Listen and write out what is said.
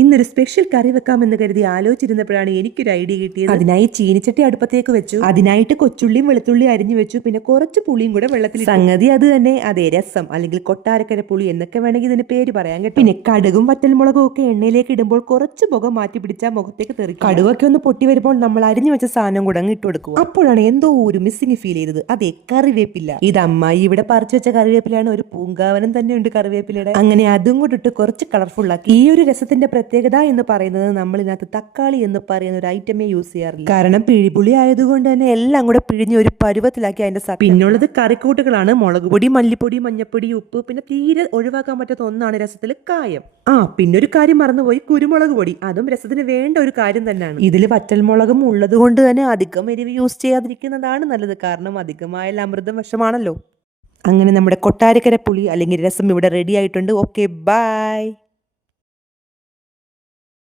ഇന്നൊരു സ്പെഷ്യൽ കറി വെക്കാമെന്ന് കരുതി ആലോചിച്ചിരുന്നപ്പോഴാണ് എനിക്കൊരു ഐഡിയ കിട്ടിയത്. അതിനായി ചീനിച്ചട്ടി അടുപ്പത്തേക്ക് വെച്ചു. അതിനായിട്ട് കൊച്ചുള്ളിയും വെളുത്തുള്ളിയും അരിഞ്ഞു വെച്ചു. പിന്നെ കുറച്ച് പുളിയും കൂടെ വെള്ളത്തിൽ. സംഗതി അത് തന്നെ, അതെ, രസം അല്ലെങ്കിൽ കൊട്ടാരക്കര പുളി എന്നൊക്കെ വേണമെങ്കിൽ ഇതിന് പേര് പറയാൻ കേട്ടോ. പിന്നെ കടുകും വറ്റൽമുളകും ഒക്കെ എണ്ണയിലേക്ക് ഇടുമ്പോൾ കുറച്ച് പുക മാറ്റി പിടിച്ചാൽ മുഖത്തേക്ക് തെറിക്കും. കടുകൊക്കെ ഒന്ന് പൊട്ടി വരുമ്പോൾ നമ്മൾ അരിഞ്ഞു വെച്ച സാധനം കൂടെ അങ്ങ് ഇട്ട് കൊടുക്കുക. അപ്പോഴാണ് എന്തോ ഒരു മിസ്സിങ് ഫീൽ ചെയ്തത്. അതെ, കറിവേപ്പില്ല. ഇത് അമ്മായി ഇവിടെ പറിച്ചു വെച്ച കറിവേപ്പിലാണ്. ഒരു പൂങ്കാവനം തന്നെ ഉണ്ട് കറിവേപ്പിലയുടെ. അങ്ങനെ അതും കൂടെ ഇട്ട് കുറച്ച് കളർഫുൾ ആക്കി. ഈ ഒരു രസത്തിന്റെ പ്രത്യേകത എന്ന് പറയുന്നത് നമ്മൾ ഇതിനകത്ത് തക്കാളി എന്ന് പറയുന്ന ഒരു ഐറ്റമേ യൂസ് ചെയ്യാറില്ല. കാരണം പിഴിപുളി ആയതുകൊണ്ട് തന്നെ എല്ലാം കൂടെ പിഴിഞ്ഞ് ഒരു പരുവത്തിലാക്കി അതിന്റെ പിന്നുള്ളത് കറിക്കൂട്ടുകളാണ്. മുളക് പൊടി, മല്ലിപ്പൊടി, മഞ്ഞപ്പൊടി, ഉപ്പ്, പിന്നെ തീരെ ഒഴിവാക്കാൻ പറ്റാത്ത ഒന്നാണ് രസത്തിൽ കായം. പിന്നെ ഒരു കാര്യം മറന്നുപോയി, കുരുമുളക് പൊടി. അതും രസത്തിന് വേണ്ട ഒരു കാര്യം തന്നെയാണ്. ഇതിൽ വറ്റൽമുളകും ഉള്ളത് കൊണ്ട് തന്നെ അധികം എരിവ് യൂസ് ചെയ്യാതിരിക്കുന്നതാണ് നല്ലത്. കാരണം അധികമായാൽ അമൃതം വിഷമാണല്ലോ. അങ്ങനെ നമ്മുടെ കൊട്ടാരക്കര പുളി അല്ലെങ്കിൽ രസം ഇവിടെ റെഡി ആയിട്ടുണ്ട്. Okay, by.